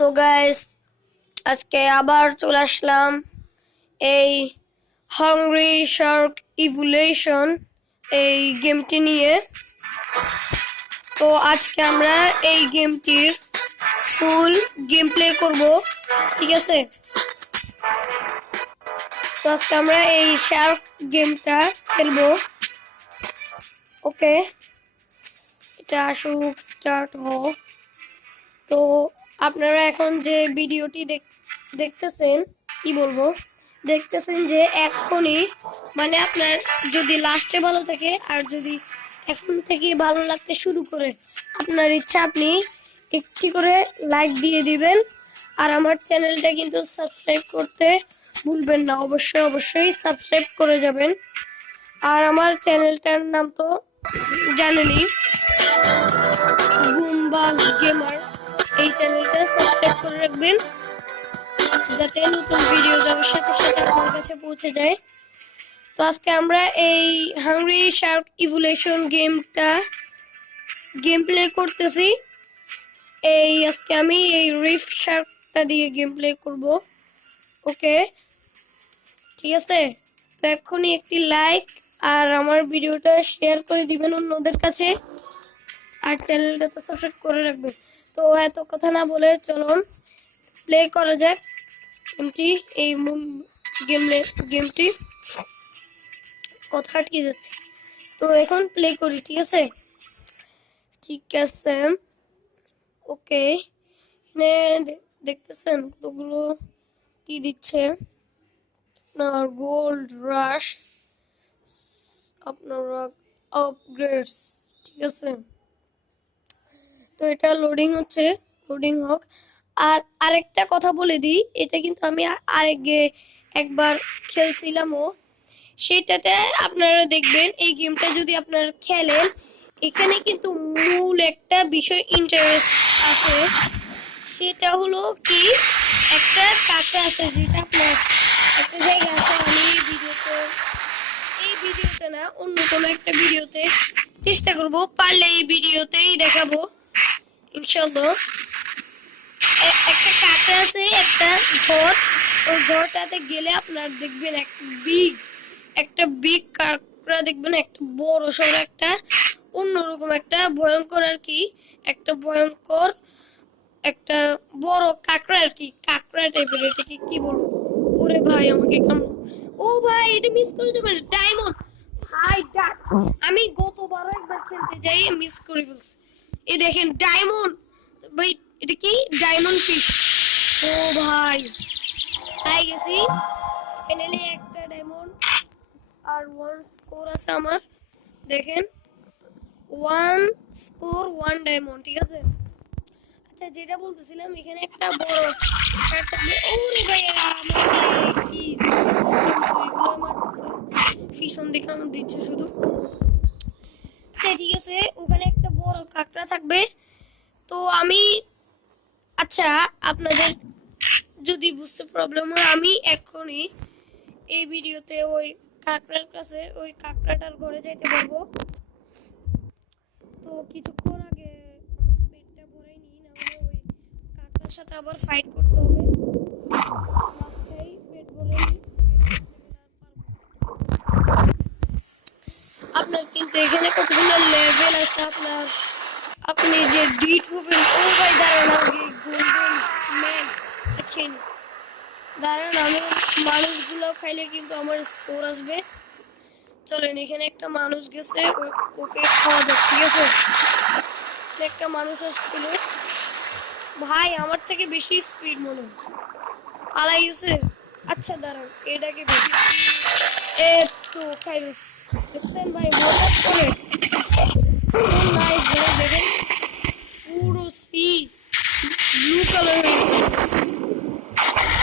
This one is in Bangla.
তো গাইস আজকে আবার চলে আসলাম এই হাংরি শার্ক ইভলিউশন এই গেমটি নিয়ে। তো আজকে আমরা এই গেমটির ফুল গেম প্লে করব, ঠিক আছে? তো আজকে আমরা এই শার্ক গেমটা খেলবো। ওকে, এটা আসুক, স্টার্ট হোক। তো আপনারা এখন যে ভিডিওটি দেখতেছেন, কি বলবো, দেখতেছেন যে এখনই মানে আপনার যদি লাস্টে ভালো থাকে আর যদি এখন থেকে ভালো লাগতে শুরু করে আপনার ইচ্ছা, আপনি একটি করে লাইক দিয়ে দিবেন। আর আমার চ্যানেলটা কিন্তু সাবস্ক্রাইব করতে ভুলবেন না, অবশ্যই অবশ্যই সাবস্ক্রাইব করে যাবেন। আর আমার চ্যানেলটার নাম তো জানেনই, গুম্বাজ গেমার। এই চ্যানেলটা সাবস্ক্রাইব করে রাখবেন যাতে নতুন ভিডিও দেওয়ার সাথে সাথে আপনার কাছে পৌঁছে যায়। তো আজকে আমরা এই hungry Shark evolution game play করতেছি। আজকে আমি এই রিফ শার্কটা দিয়ে গেম প্লে করব। ওকে, ঠিক আছে? তো এখনই একটি লাইক আর আমার ভিডিওটা শেয়ার করে দিবেন অন্যদের কাছে, আর চ্যানেলটা তো সাবস্ক্রাইব করে রাখবেন। তো এত কথা না বলে চলুন প্লে করা যাক এই গেমটি। কথা ঠিক যাচ্ছে, তো এখন প্লে করি, ঠিক আছে? ঠিক আছে, ওকে। এখানে দেখতেছেন কতগুলো কি দিচ্ছে, আপনার গোল্ড রাশ, আপনার আপগ্রেডস, ঠিক আছে? তো এটা লোডিং হচ্ছে, লোডিং হোক। আর আরেকটা কথা বলে দিই, এটা কিন্তু আমি একবার খেলছিলামও, সেটাতে আপনারা দেখবেন এই গেমটা যদি আপনারা খেলেন, এখানে কিন্তু মূল একটা বিষয় ইন্টারেস্ট আছে। সেটা হলো কি, একটা কাঁকড়া আছে যেটা আপনার একটা জায়গা আছে। আমি এই ভিডিওতে না, অন্য কোনো একটা ভিডিওতে চেষ্টা করব, পারলে এই ভিডিওতেই দেখাবো ইনশাআল্লাহ। একটা কাঁকড়া আছে, একটা ঘর, ওই ঘরটাতে গেলে আপনার দেখবেন একটা বিগ কাঁকড়া দেখবেন, একটা বড় সড়ো একটা অন্যরকম একটা ভয়ঙ্কর আর কি, একটা ভয়ঙ্কর একটা বড় কাঁকড়া আর কি, কাঁকড়া টাইপের। এটাকে কি বলবো? ওরে ভাই, আমাকে কামড়! ও ভাই, এটা মিস করে যাবেন। ডায়মন্ড ভাই, আমি গতবারও একবার খেলতে যাই মিস করে ফেলছি। এই দেখেন ডায়মন্ড ভাই, এটা কি ডায়মন্ড ফিশ? ও ভাই, পাই গেছি ফাইনালি একটা ডায়মন্ড। আর 1 স্কোর আছে আমার, দেখেন 1 স্কোর 1 ডায়মন্ড, ঠিক আছে? আচ্ছা, যেটা বলতেছিলাম, এখানে একটা বড় ওরে ভাই, আমাকে কি এগুলো মারতেছে, ফিশন দেখানো দিচ্ছে শুধু। আচ্ছা ঠিক আছে, ওখানে একটা বড় কাঁকড়া থাকবে। তো আমি, আচ্ছা আপনাদের যদি বুঝতে প্রবলেম হয়, আমি এখনই এই ভিডিওতে ওই কাঁকড়ার কাছে, ওই কাঁকড়াটার ঘরে যাইতে পারবো। তো কিছুক্ষণ আগে আমার পেটটা ভরে নি, না হলে ওই কাঁকড়ার সাথে আবার ফাইট করতে হবে। রাস্তায় পেট ভরে নি, আপনার কিন্তু এখানে কতগুলো লেভেল আছে। আপনি যে ডিট হবেন, ও ভাই দাঁড়ান, আগে গোল্ডেন ম্যান খেয়ে দাঁড়ান, আমি মানুষগুলো খাইলে কিন্তু আমার স্কোর আসবে। চলেন, এখানে একটা মানুষ গেছে, ওকে খাওয়া যাক, ঠিক আছে? একটা মানুষ আসছিল ভাই, আমার থেকে বেশি স্পিড মনে হয়, পালাই গেছে। আচ্ছা দাঁড়ান, এটাকে বেশি তো খাই দেখছেন ভাই, হঠাৎ করে